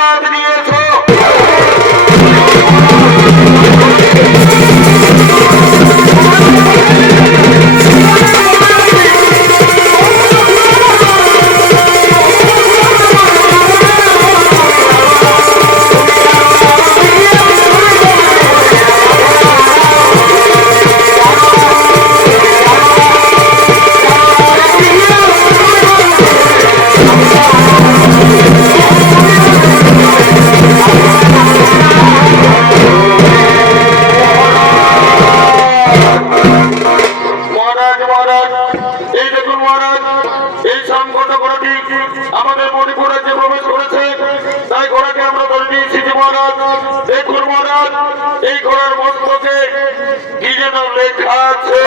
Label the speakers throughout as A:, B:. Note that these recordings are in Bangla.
A: மாதிரி এই দেখুন মহারাজ, এই সংকট ঘোড়াটি আমাদের মণিপুর রাজ্যে প্রবেশ করেছে। তাই ঘোড়াকে আমরা ধরে নিয়ে এসেছি মহারাজ, দেখুন মহারাজ, এই ঘোড়ার মস্তকে কি লেখা আছে।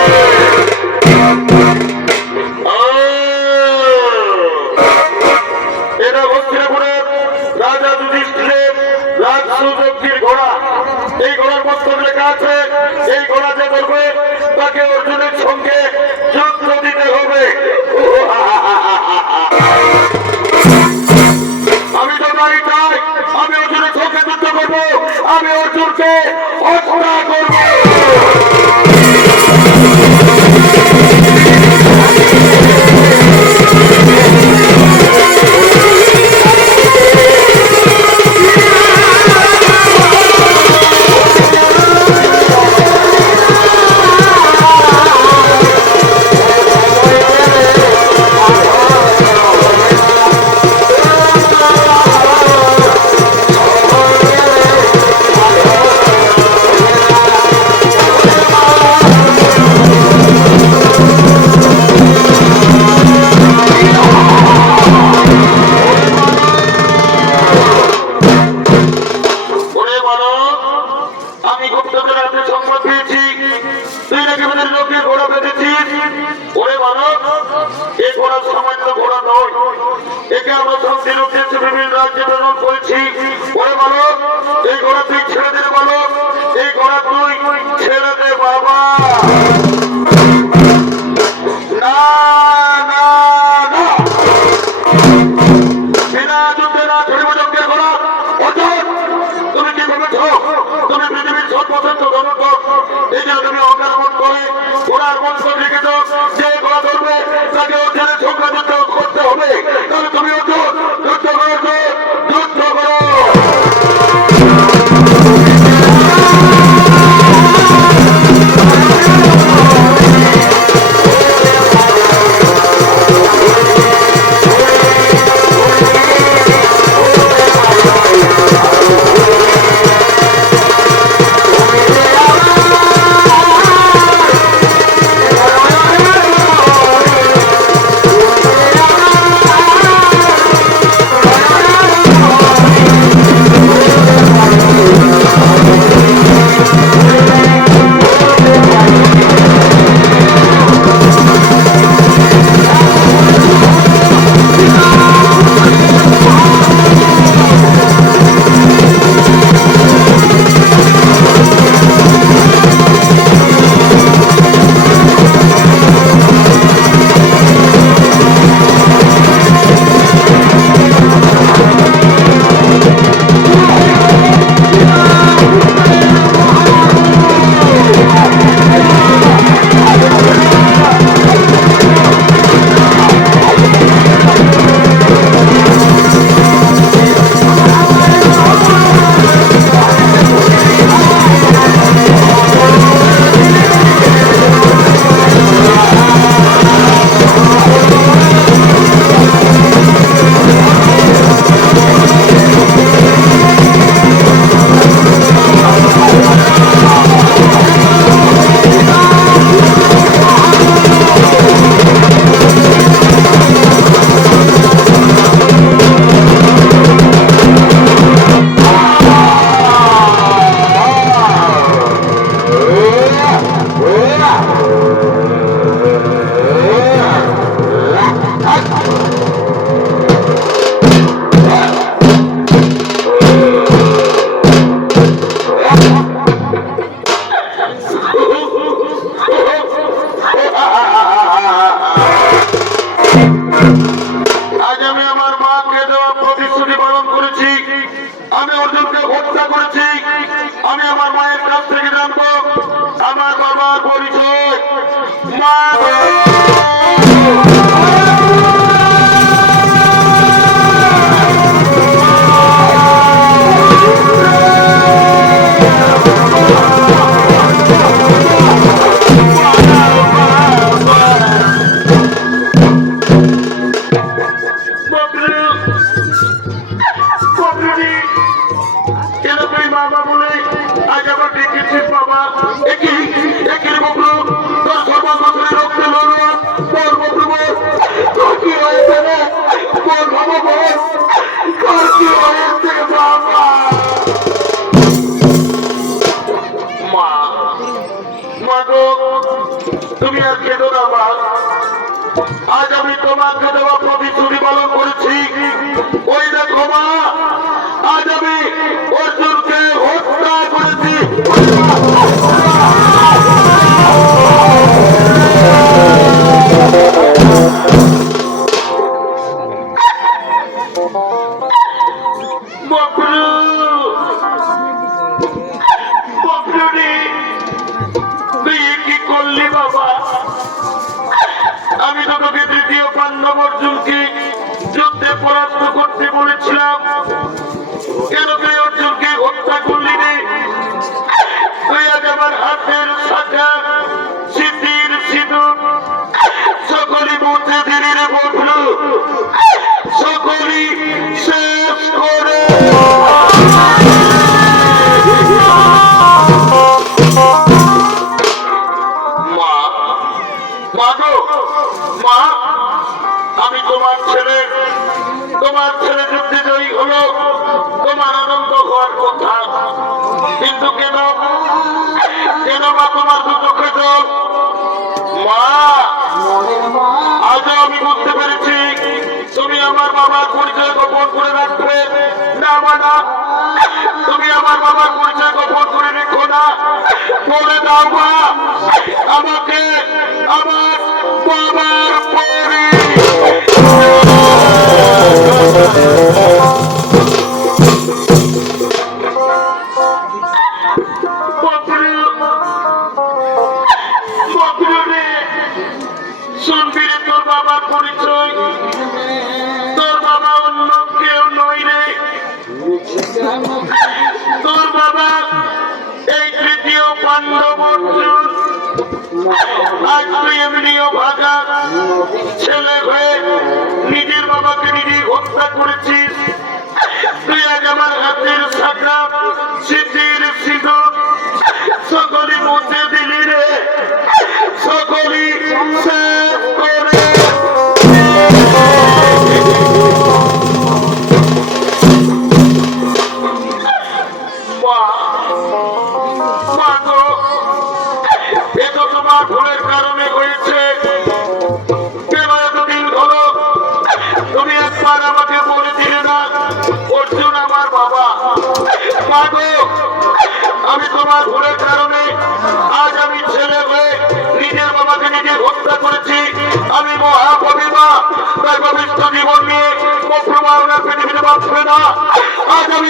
A: ঘোড়া। এই ঘোড়ার মস্তক লেখা আছে। এই ঘোড়া যে ধরবে তাকে অর্জুনের সঙ্গে হবে। আমি তো তাই চাই আমি অর্জুনের সঙ্গে যুদ্ধ করব আমি অর্জুনকে হত্যা করব। আজ আমি বুঝতে পেরেছি তুমি আমার বাবার পরিচয় গোপন করে রাখবে। না মানা তুমি আমার বাবার পরিচয় গোপন করে রেখো না। বলে দাও, মা, আমাকে যৌথ জীবন নিয়ে কখনো আমরা পৃথিবীতে বাঁচবে না আজ আমি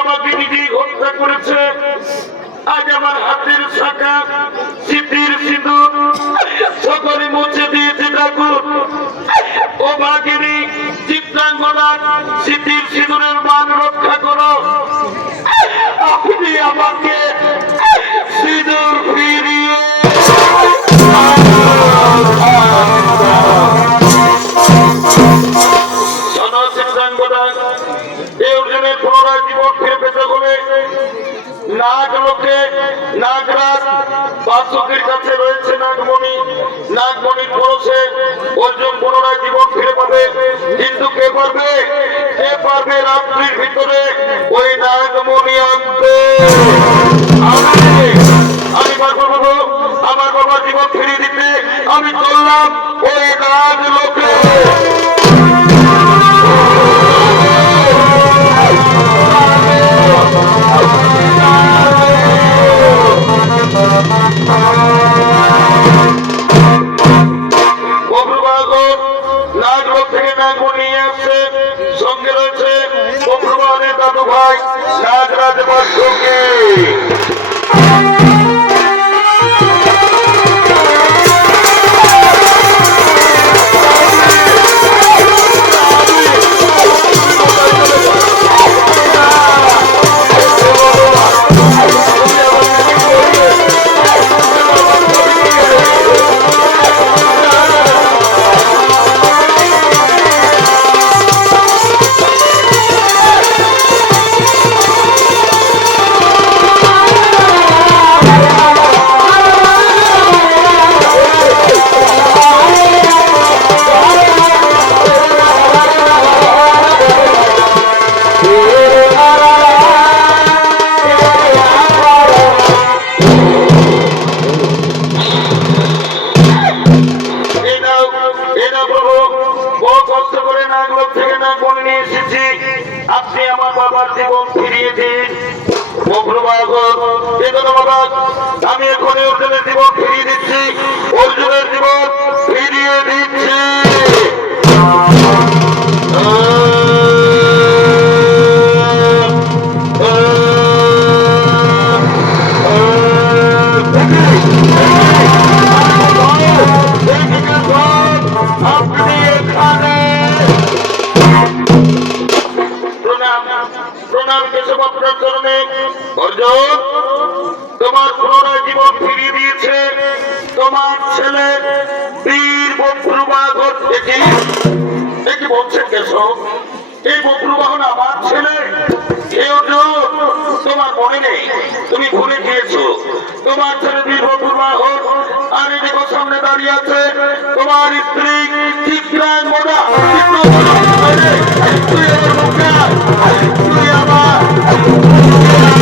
A: আমাকে নিজেই হত্যা করেছে। আজ আমার হাতের শাখা স্মৃতির সিঁদুর, সকলে মুছে দিয়েছে ঠাকুর ও বাঘিনী চিত্রাঙ্গনা স্মৃতির সিঁদুরের মান রক্ষা করো। আপনি আমাকে নাগরাজ, বাসুকির কাছে রয়েছে নাগমণি। নাগমণির পরশে অর্জুন পুনরায় জীবন ফিরে পাবে। কিন্তু কে পারবে কে পারবে রাত্রির ভিতরে? ওই নাগমণি আনতে আমি পারব আমার বাবার জীবন ফিরিয়ে দিতে। আমি চললাম ওই নাগ লোকে নাগরাজ কেশব আপনার অর্জুন তোমার পুনরায় জীবন ফিরিয়ে দিয়েছে। তোমার ছেলে বীর বক্রুবাহন দেখি দেখি বলছেন কেশব এই বক্রুবাহন আমার ছেলে? তোমার মনে নেই, তুমি ভুলে গিয়েছো। তোমার ছেলে বীর আর এই সামনে দাঁড়িয়ে আছে তোমার স্ত্রী আমার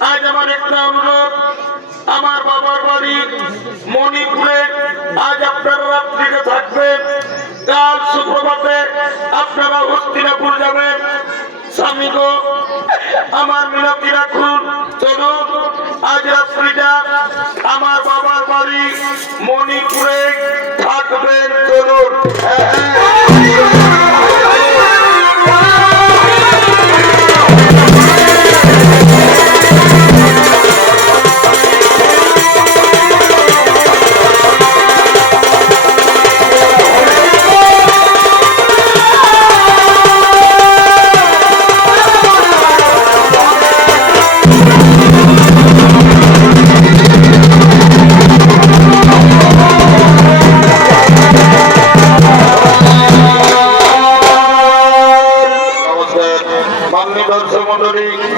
A: আজ আমার একটা অনুরোধ। আমার বাবার বাড়ি মণিপুরে। আজ আপনারা রাত্রিতে থাকবেন। কাল সুপ্রভাতে আপনারা হস্তিনাপুর যাবেন। স্বামী আমার মিনতি রাখুন। চলুন, আজ রাত্রিটা আমার বাবার বাড়ি মণিপুরে থাকবেন। চলুন।